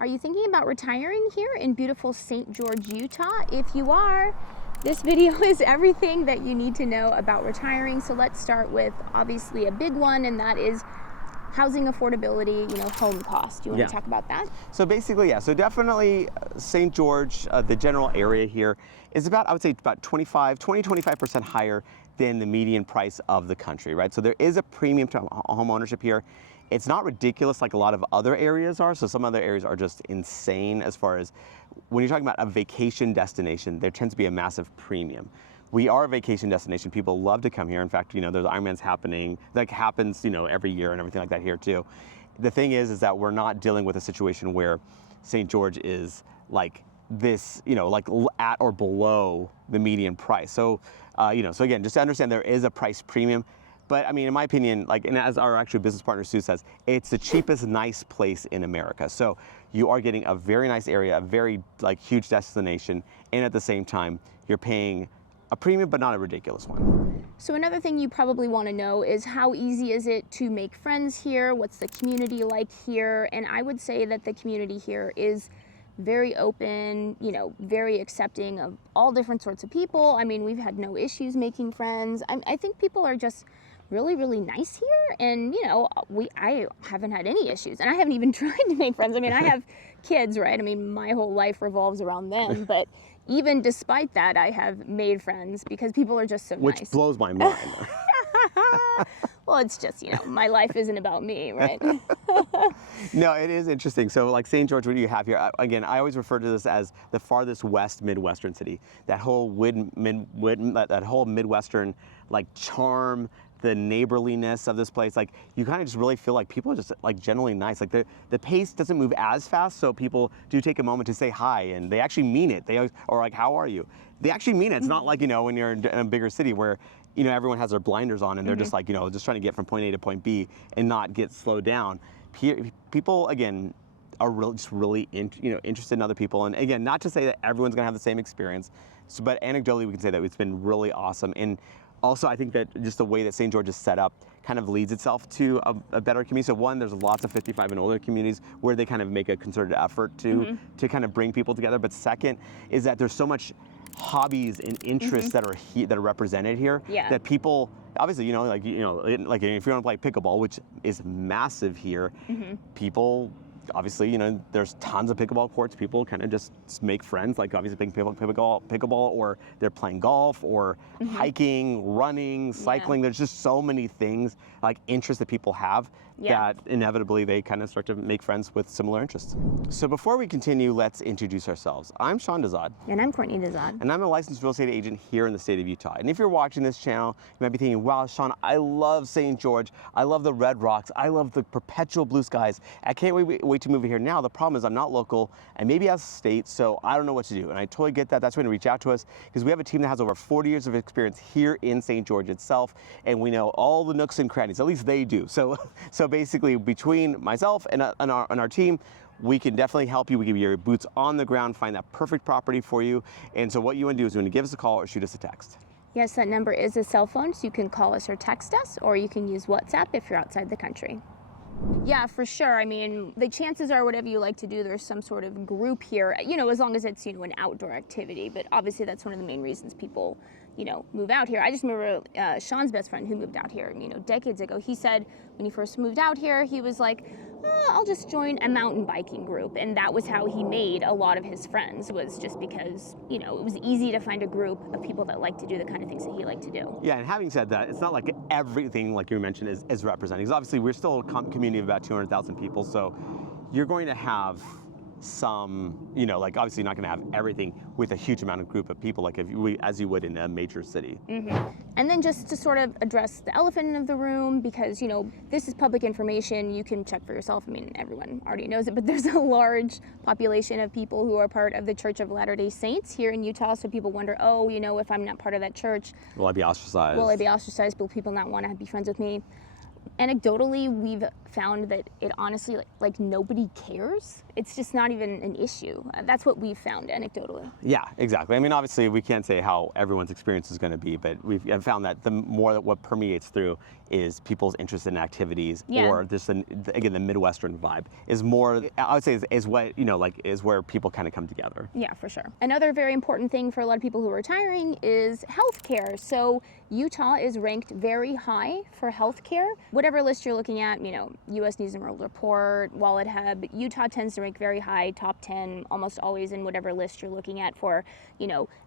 Are you thinking about retiring here in beautiful St. George, Utah? If you are, this video is everything that you need to know about retiring. So let's start with obviously a big one, and that is housing affordability, home cost. Do you want to talk about that? So basically, yeah, so definitely St. George, the general area here is about, I would say about 25% higher than the median price of the country, right? So there is a premium to home ownership here. It's not ridiculous like a lot of other areas are. So some other areas are just insane as far as when you're talking about a vacation destination, there tends to be a massive premium. We are a vacation destination. People love to come here. In fact, there's Ironmans happening, that happens, every year and everything like that here too. The thing is that we're not dealing with a situation where St. George is like this, like at or below the median price. So, so again, just to understand there is a price premium. But I mean, in my opinion, and as our actual business partner Sue says, it's the cheapest nice place in America. So you are getting a very nice area, a very huge destination, and at the same time, you're paying a premium, but not a ridiculous one. So another thing you probably want to know is how easy is it to make friends here? What's the community like here? And I would say that the community here is very open, very accepting of all different sorts of people. I mean, we've had no issues making friends. I think people are just really, really nice here. And, I haven't had any issues. And I haven't even tried to make friends. I mean, I have kids, right? I mean, my whole life revolves around them. But even despite that, I have made friends because people are just so nice. Which blows my mind. Well, it's just, my life isn't about me, right? No, it is interesting. So St. George, what do you have here? Again, I always refer to this as the farthest west Midwestern city. That whole that whole Midwestern charm, the neighborliness of this place, you kind of just really feel like people are just generally nice. The pace doesn't move as fast, so people do take a moment to say hi, and they actually mean it. They always, or how are you? They actually mean it. It's not like, when you're in a bigger city where, everyone has their blinders on and they're just just trying to get from point A to point B and not get slowed down. People, again, are just really interested in other people. And again, not to say that everyone's gonna have the same experience, but anecdotally we can say that it's been really awesome. And also, I think that just the way that St. George is set up kind of leads itself to a better community. So one, there's lots of 55 and older communities where they kind of make a concerted effort to kind of bring people together. But second is that there's so much hobbies and interests that are represented here that people obviously, if you want to play pickleball, which is massive here, people obviously, there's tons of pickleball courts. People kind of just make friends, obviously playing pickleball, or they're playing golf, or hiking, running, cycling. There's just so many things, interests that people have that inevitably they kind of start to make friends with similar interests. So before we continue, let's introduce ourselves. I'm Sean Dezad. And I'm Courtney Dezad. And I'm a licensed real estate agent here in the state of Utah. And if you're watching this channel, you might be thinking, wow, Sean, I love St. George. I love the red rocks. I love the perpetual blue skies. I can't wait to move here now. The problem is I'm not local and maybe out of state, so I don't know what to do. And I totally get that. That's when to reach out to us, because we have a team that has over 40 years of experience here in St. George itself, and we know all the nooks and crannies. At least they do. So basically, between myself and our team, we can definitely help you. We give you your boots on the ground, find that perfect property for you. And so what you want to do is you want to give us a call or shoot us a text. Yes, that number is a cell phone, so you can call us or text us, or you can use WhatsApp if you're outside the country. Yeah, for sure. I mean, the chances are whatever you like to do, there's some sort of group here, as long as it's, an outdoor activity. But obviously that's one of the main reasons people, move out here. I just remember Sean's best friend who moved out here, decades ago. He said when he first moved out here, he was like, I'll just join a mountain biking group. And that was how he made a lot of his friends, was just because, it was easy to find a group of people that like to do the kind of things that he liked to do. Yeah, and having said that, it's not like everything, like you mentioned, is represented. Because obviously we're still a community of about 200,000 people, so you're going to have some, obviously you're not going to have everything with a huge amount of group of people as you would in a major city. And then just to sort of address the elephant of the room, because, this is public information, you can check for yourself. I mean, everyone already knows it, but there's a large population of people who are part of the Church of Latter-day Saints here in Utah. So people wonder, if I'm not part of that church, will I be ostracized? Will I be ostracized? Will people not want to be friends with me? Anecdotally, we've found that it honestly, like nobody cares. It's just not even an issue. That's what we've found anecdotally. Yeah, exactly. I mean, obviously, we can't say how everyone's experience is going to be, but we've found that the more that what permeates through is people's interest in activities, or just again, the Midwestern vibe is more. I would say is what is where people kind of come together. Yeah, for sure. Another very important thing for a lot of people who are retiring is healthcare. So Utah is ranked very high for healthcare. Whatever list you're looking at, U.S. News and World Report, Wallet Hub, Utah tends to rank very high, top 10, almost always in whatever list you're looking at for,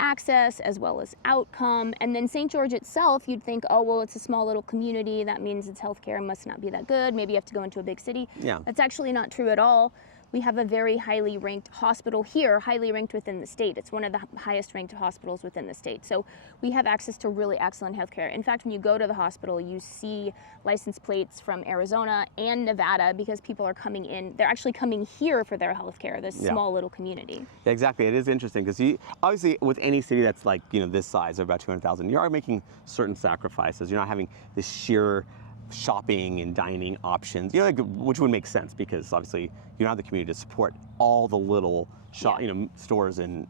access as well as outcome. And then St. George itself, you'd think, oh, well, it's a small little community. That means its healthcare must not be that good. Maybe you have to go into a big city. Yeah. That's actually not true at all. We have a very highly ranked hospital here, highly ranked within the state. It's one of the highest ranked hospitals within the state. So we have access to really excellent healthcare. In fact, when you go to the hospital, you see license plates from Arizona and Nevada because people are coming in. They're actually coming here for their healthcare, this small little community. Yeah, exactly. It is interesting because obviously with any city that's like, this size of about 200,000, you are making certain sacrifices. You're not having this sheer shopping and dining options, which would make sense because obviously you don't have the community to support all the little stores and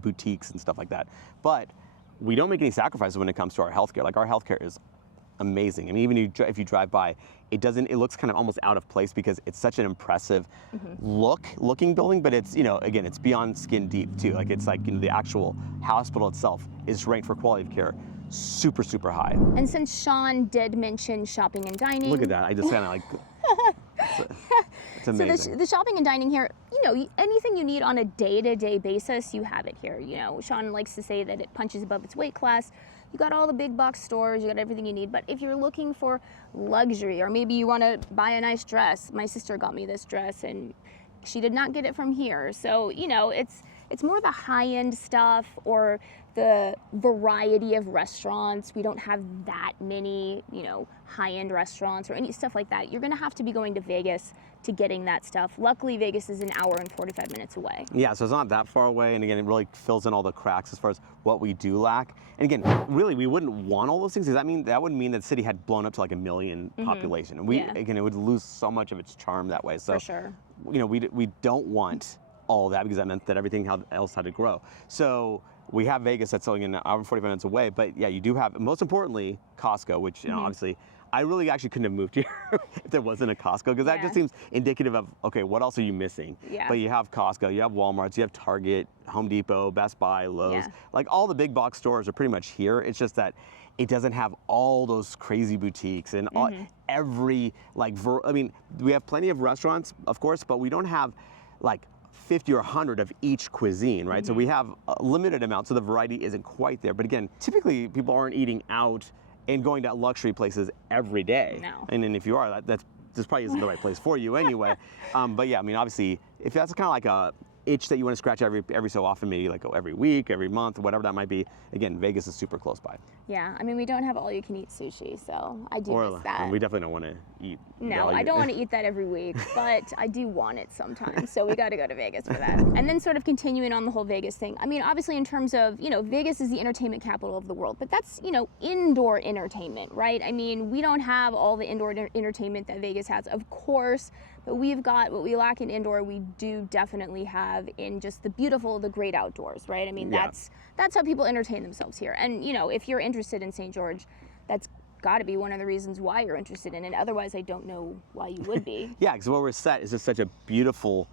boutiques and stuff like that. But we don't make any sacrifices when it comes to our healthcare. Like our healthcare is amazing. I mean, even if you drive by, it looks kind of almost out of place because it's such an impressive looking building, but it's, again, it's beyond skin deep too. Like it's like, the actual hospital itself is ranked for quality of care super, super high. And since Sean did mention shopping and dining. Look at that. I just kind of like, it's amazing. So the shopping and dining here, anything you need on a day-to-day basis, you have it here. Sean likes to say that it punches above its weight class. You got all the big box stores, you got everything you need. But if you're looking for luxury, or maybe you want to buy a nice dress, my sister got me this dress and she did not get it from here. So, it's more the high-end stuff or the variety of restaurants. We don't have that many, high-end restaurants or any stuff like that. You're going to have to be going to Vegas to getting that stuff. Luckily, Vegas is an hour and 45 minutes away. Yeah, so it's not that far away. And again, it really fills in all the cracks as far as what we do lack. And again, really, we wouldn't want all those things because that would mean that the city had blown up to like 1 million population. And again, it would lose so much of its charm that way. So, for sure. We don't want all of that because that meant that everything else had to grow. So we have Vegas that's only an hour and 45 minutes away, but yeah, you do have, most importantly, Costco, which obviously I really actually couldn't have moved here if there wasn't a Costco, because that just seems indicative of, okay, what else are you missing? Yeah. But you have Costco, you have Walmart, you have Target, Home Depot, Best Buy, Lowe's, like all the big box stores are pretty much here. It's just that it doesn't have all those crazy boutiques and every we have plenty of restaurants, of course, but we don't have like 50 or 100 of each cuisine, right? So we have a limited amount, so the variety isn't quite there. But again, typically people aren't eating out and going to luxury places every day. No. And then if you are, this probably isn't the right place for you anyway. But yeah, I mean, obviously, if that's kind of like a itch that you want to scratch every so often, maybe like every week, every month, whatever that might be, again, Vegas is super close by. Yeah, I mean, we don't have all-you-can-eat sushi, so I do miss that. We definitely don't want to eat. No, I don't want to eat that every week, but I do want it sometimes, so we got to go to Vegas for that. And then sort of continuing on the whole Vegas thing, I mean, obviously in terms of, Vegas is the entertainment capital of the world, but that's, indoor entertainment, right? I mean, we don't have all the indoor entertainment that Vegas has, of course, but we've got what we lack in indoor, we do definitely have in just the great outdoors, right? I mean, that's how people entertain themselves here. And, if you're interested in St. George, that's got to be one of the reasons why you're interested in it. Otherwise, I don't know why you would be. Yeah, because where we're set is just such a beautiful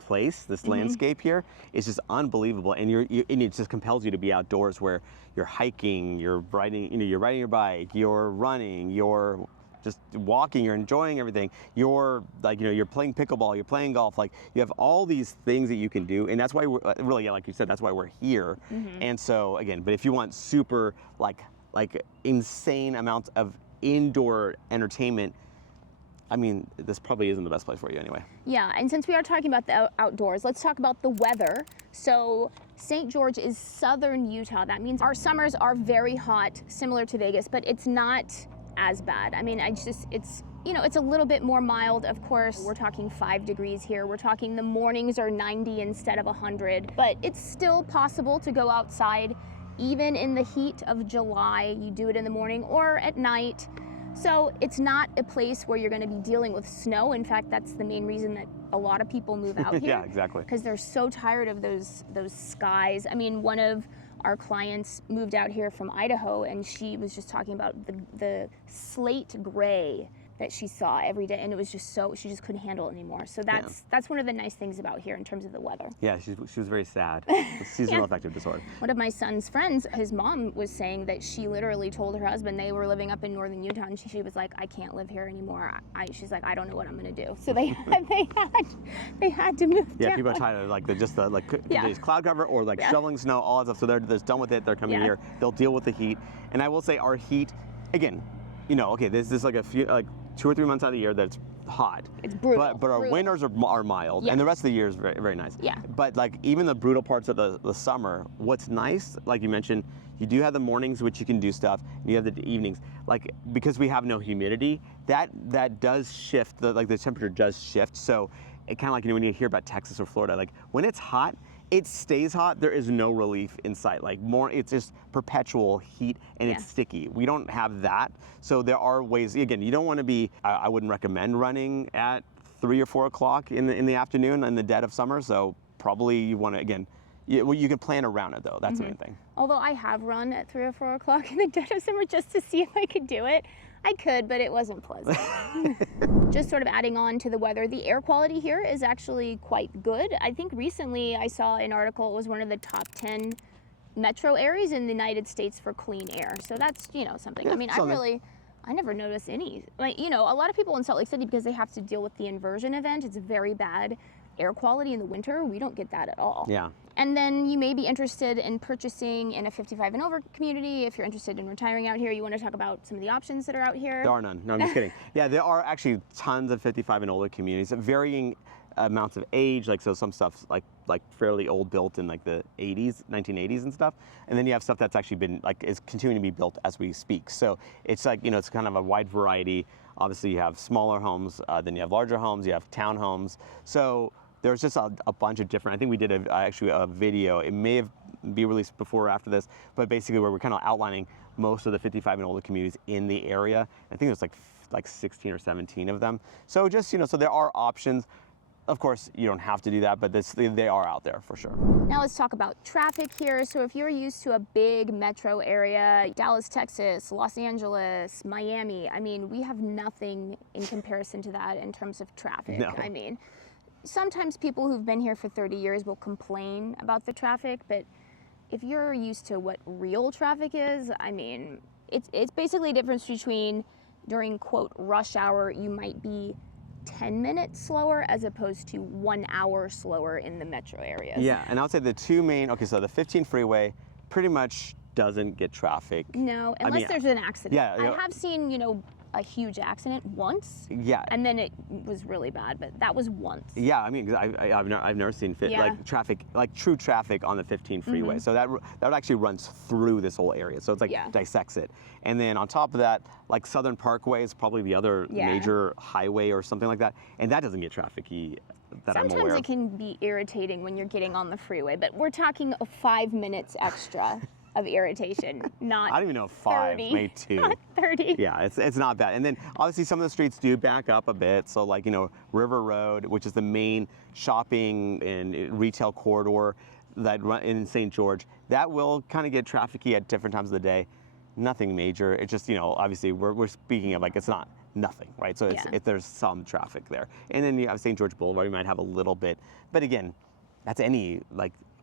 place. This landscape here is just unbelievable, and and it just compels you to be outdoors, where you're hiking, you're riding, you're riding your bike, you're running, you're just walking, you're enjoying everything. You're like, you're playing pickleball, you're playing golf. Like, you have all these things that you can do, and that's why we're really, like you said, that's why we're here. And so again, but if you want super like insane amounts of indoor entertainment, I mean, this probably isn't the best place for you anyway. Yeah, and since we are talking about the outdoors, let's talk about the weather. So St. George is southern Utah. That means our summers are very hot, similar to Vegas, but it's not as bad. I mean, it's a little bit more mild. Of course, we're talking 5 degrees here. We're talking the mornings are 90 instead of 100, but it's still possible to go outside even in the heat of July. You do it in the morning or at night. So it's not a place where you're going to be dealing with snow. In fact, that's the main reason that a lot of people move out here. Yeah, exactly. Because they're so tired of those skies. I mean, one of our clients moved out here from Idaho, and she was just talking about the slate gray that she saw every day, and it was just so, she just couldn't handle it anymore. So that's one of the nice things about here in terms of the weather. Yeah, she was very sad. Seasonal affective disorder. One of my son's friends, his mom was saying that she literally told her husband, they were living up in northern Utah, and she was like, I can't live here anymore. She's like, I don't know what I'm gonna do. So they had to move Yeah, down. people are tired of like just cloud cover or like shoveling snow, all that stuff. So they're done with it. They're coming here. They'll deal with the heat. And I will say our heat, again, okay, this is like a few 2 or 3 months out of the year that's hot. It's brutal. But our winters are mild, and the rest of the year is very, very nice. Yeah. But like even the brutal parts of the summer, what's nice, like you mentioned, you do have the mornings which you can do stuff, and you have the evenings. Like because we have no humidity, that does shift. The temperature does shift. So it kind of like when you hear about Texas or Florida, like when it's hot, it stays hot. There is no relief in sight. Like it's just perpetual heat, and it's sticky. We don't have that. So there are ways. Again, you don't want to be. I wouldn't recommend running at 3 or 4 o'clock in the afternoon in the dead of summer. So probably you want to again. You can plan around it though. That's the main thing. Although I have run at 3 or 4 o'clock in the dead of summer just to see if I could do it. I could, but it wasn't pleasant. Just sort of adding on to the weather, the air quality here is actually quite good. I think recently I saw an article, it was one of the top 10 metro areas in the United States for clean air. So that's, something. Yeah, I mean, I never noticed any. Like, a lot of people in Salt Lake City, because they have to deal with the inversion event, it's very bad air quality in the winter. We don't get that at all. Yeah. And then you may be interested in purchasing in a 55 and over community. If you're interested in retiring out here, you want to talk about some of the options that are out here? There are none. No, I'm just kidding. Yeah, there are actually tons of 55 and older communities, varying amounts of age. Like so, some stuff's like fairly old, built in like the 80s, 1980s and stuff. And then you have stuff that's actually been is continuing to be built as we speak. So it's like it's kind of a wide variety. Obviously, you have smaller homes, then you have larger homes, you have townhomes. So there's just a bunch of different. I think we did actually a video. It may have be released before or after this, but basically where we're kind of outlining most of the 55 and older communities in the area. I think there's like 16 or 17 of them. So just so there are options. Of course, you don't have to do that, but they are out there for sure. Now let's talk about traffic here. So if you're used to a big metro area, Dallas, Texas, Los Angeles, Miami, I mean, we have nothing in comparison to that in terms of traffic. No. I mean, sometimes people who've been here for 30 years will complain about the traffic, but if you're used to what real traffic is, I mean, it's basically a difference between during, quote, rush hour, you might be 10 minutes slower as opposed to 1 hour slower in the metro areas. Yeah, and I would say the two main, so the 15 freeway pretty much doesn't get traffic. No, unless there's an accident. Yeah. I have seen, a huge accident once. Yeah. And then it was really bad, but that was once. Yeah, I mean, I've never seen traffic, like true traffic on the 15 freeway. So that actually runs through this whole area. So it's dissects it. And then on top of that, like Southern Parkway is probably the other major highway or something like that, and that doesn't get traffic-y that I'm aware of. Sometimes it can be irritating when you're getting on the freeway, but we're talking 5 minutes extra of irritation, not I don't even know 5, 30. maybe 2. Not 30. Yeah, it's not bad. And then obviously some of the streets do back up a bit. So like, River Road, which is the main shopping and retail corridor that run in St. George, that will kind of get trafficy at different times of the day. Nothing major. It's just, obviously we're speaking of it's not nothing, right? So there's some traffic there. And then you have St. George Boulevard, you might have a little bit. But again, that's any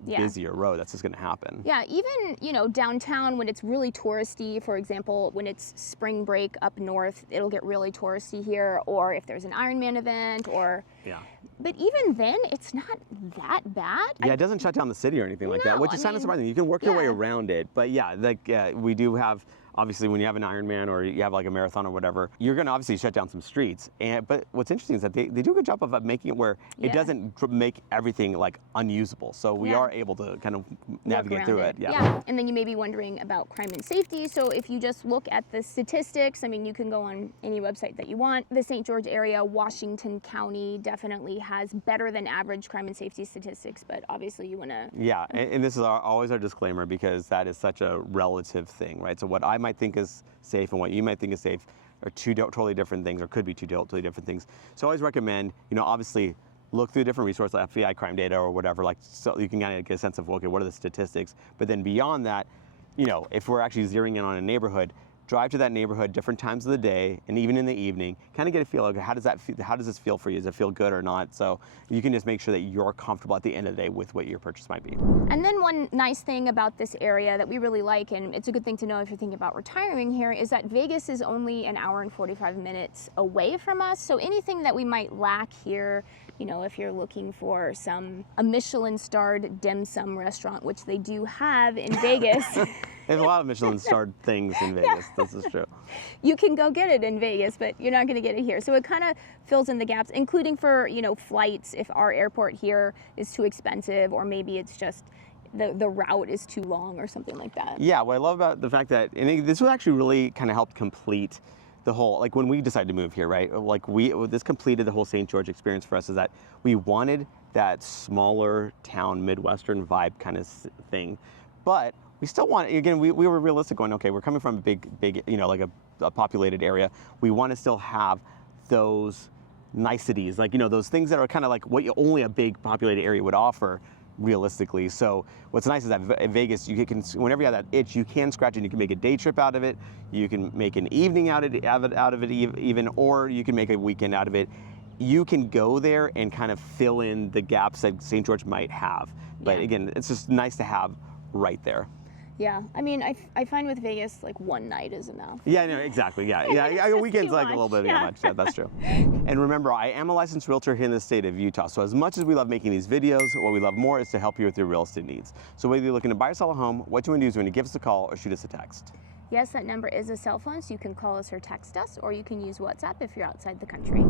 busier road, that's just going to happen. Yeah, even, downtown when it's really touristy, for example, when it's spring break up north, it'll get really touristy here, or if there's an Ironman event, or... Yeah. But even then, it's not that bad. Yeah, it doesn't shut down the city or anything like that, which is kind of surprising. You can work your way around it. But yeah, we do have, obviously, when you have an Ironman or you have like a marathon or whatever, you're going to obviously shut down some streets. But what's interesting is that they do a good job of making it where it doesn't make everything unusable. So we are able to kind of navigate through it. Yeah. And then you may be wondering about crime and safety. So if you just look at the statistics, I mean, you can go on any website that you want. The St. George area, Washington County definitely has better than average crime and safety statistics, but obviously you want to... Yeah, and this is always our disclaimer, because that is such a relative thing, right? So what I might think is safe and what you might think is safe are totally different things, or could be two totally different things. So I always recommend, obviously look through different resources, like FBI crime data or whatever, like so you can kind of get a sense of, okay, what are the statistics? But then beyond that, if we're actually zeroing in on a neighborhood, drive to that neighborhood different times of the day and even in the evening, kind of get a feel of how does this feel for you? Does it feel good or not? So you can just make sure that you're comfortable at the end of the day with what your purchase might be. And then one nice thing about this area that we really like, and it's a good thing to know if you're thinking about retiring here, is that Vegas is only an hour and 45 minutes away from us. So anything that we might lack here, if you're looking for a Michelin-starred dim sum restaurant, which they do have in Vegas. There's a lot of Michelin-starred things in Vegas. This is true. You can go get it in Vegas, but you're not going to get it here. So it kind of fills in the gaps, including for, flights if our airport here is too expensive, or maybe it's just the route is too long or something like that. Yeah, what I love about the fact that, and this will actually really kind of help complete the whole, like when we decided to move here, right? Like this completed the whole St. George experience for us, is that we wanted that smaller town Midwestern vibe kind of thing, but we still want, again, we were realistic going, okay, we're coming from a big, like a populated area. We want to still have those niceties, like, those things that are kind of like what only a big populated area would offer realistically. So what's nice is that Vegas, you can, whenever you have that itch, you can scratch it. You can make a day trip out of it. You can make an evening out of it even, or you can make a weekend out of it. You can go there and kind of fill in the gaps that St. George might have. But again, it's just nice to have right there. Yeah, I mean, I find with Vegas, like one night is enough. Yeah, no, exactly. Yeah, a weekend's like a little bit too much. Yeah, that's true. And remember, I am a licensed realtor here in the state of Utah. So as much as we love making these videos, what we love more is to help you with your real estate needs. So whether you're looking to buy or sell a home, what you want to do is you want to give us a call or shoot us a text. Yes, that number is a cell phone, so you can call us or text us, or you can use WhatsApp if you're outside the country.